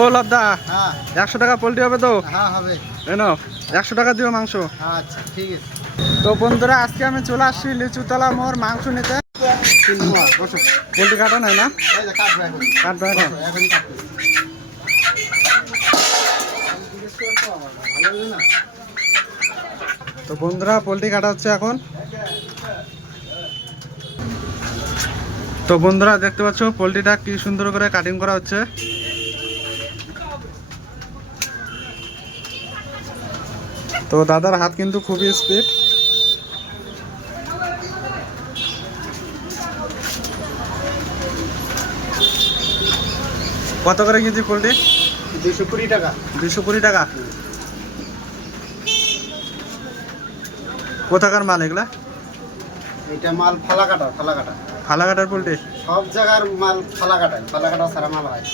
ও লব্দা, হ্যাঁ 100 টাকা পোল্ট্রি হবে তো? হ্যাঁ হবে। এনো 100 টাকা দিও মাংস। আচ্ছা ঠিক আছে। তো বন্ধুরা আজকে আমি চলে আসছি লিচুতলা মোড় মাংস নিতে। পোল্ট্রি কাটা নাই না? কাটবো এখন। তো বন্ধুরা পোল্ট্রি কাটা হচ্ছে এখন। তো বন্ধুরা দেখতে পাচ্ছ পোল্ট্রিটা কি সুন্দর করে কাটিং করা হচ্ছে। তো দাদার হাত কিন্তু খুবই স্পিড। কত করে কেজি পোল্ট্রি? 220 টাকা। 220 টাকা। কোথাকার মাল এগুলা? এটা মাল ফালাকাটা। ফালাকাটার পোল্ট্রি? সব জায়গার মাল ফালাকাটা সারা মাল হয়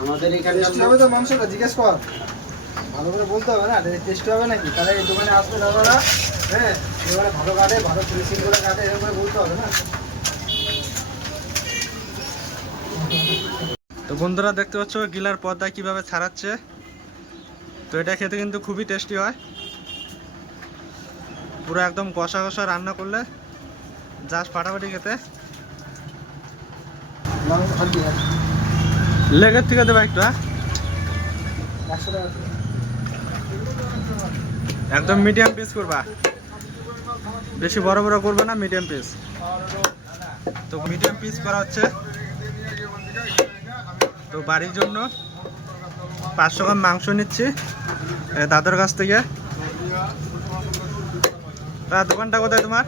আমাদের এখানে। হবে তো মাংসটা জিজ্ঞেস কর, ভালো করে বলতে হবে না, টেস্ট হবে নাকি? তাহলে এই দোকানে আসবে দাদারা, হ্যাঁ এবারে ভালো কাটে, ভালো ফিনিশিং করে কাটে, এরকম করে বলতে হবে না। তো বন্ধুরা দেখতে পাচ্ছ গিলার পর্দা কিভাবে ছাড়াচ্ছে। তো এটা খেতে কিন্তু খুবই টেস্টি হয়। পুরো একদম কষা কষা রান্না করলে জাস্ট ফাটাফাটি খেতে। লেগের থেকে দেবে একটা 100 টাকা। একদম মিডিয়াম পিস করবা, বেশি বড় বড় করবে না, মিডিয়াম পিস। তো মিডিয়াম পিস করা হচ্ছে। তো বাড়ির জন্য 500 গ্রাম মাংস নিচ্ছি দাদার কাছ থেকে। দোকানটা কোথায় তোমার?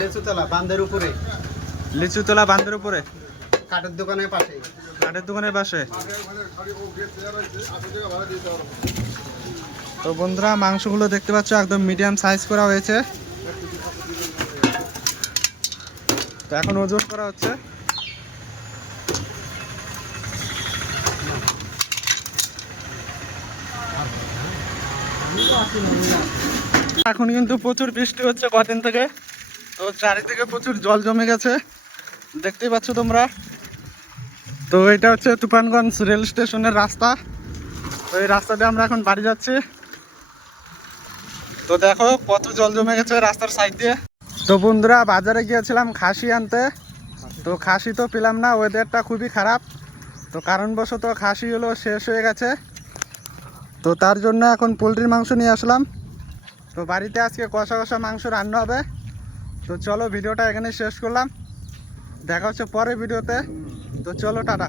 লিচুতলা বান্ধের উপরে। লিচুতলা বান্ধের উপরে, কাঠের দোকানের পাশে। কাঠের দোকানের পাশে। তো বন্ধুরা মাংসগুলো দেখতে পাচ্ছ একদম মিডিয়াম সাইজ করা হয়েছে। তো এখন ওজন করা হচ্ছে। এখন কিন্তু প্রচুর বৃষ্টি হচ্ছে কদিন থেকে। তো চারিদিকে প্রচুর জল জমে গেছে, দেখতেই পাচ্ছ তোমরা। তো এটা হচ্ছে তুফানগঞ্জ রেল স্টেশনের রাস্তা। তো এই রাস্তা দিয়ে আমরা এখন বাড়ি যাচ্ছি। তো দেখো কত জল জমে গেছে রাস্তার সাইড দিয়ে। তো বন্ধুরা বাজারে গিয়েছিলাম খাসি আনতে। তো খাসি তো পেলাম না, ওয়েদারটা খুবই খারাপ। তো কারণবশত খাসি হলো শেষ হয়ে গেছে। তো তার জন্য এখন পোলট্রির মাংস নিয়ে আসলাম। তো বাড়িতে আজকে কষা কষা মাংস রান্না হবে। তো চলো ভিডিওটা এখানে শেষ করলাম, দেখা হচ্ছে পরের ভিডিওতে। তো চলো টাটা।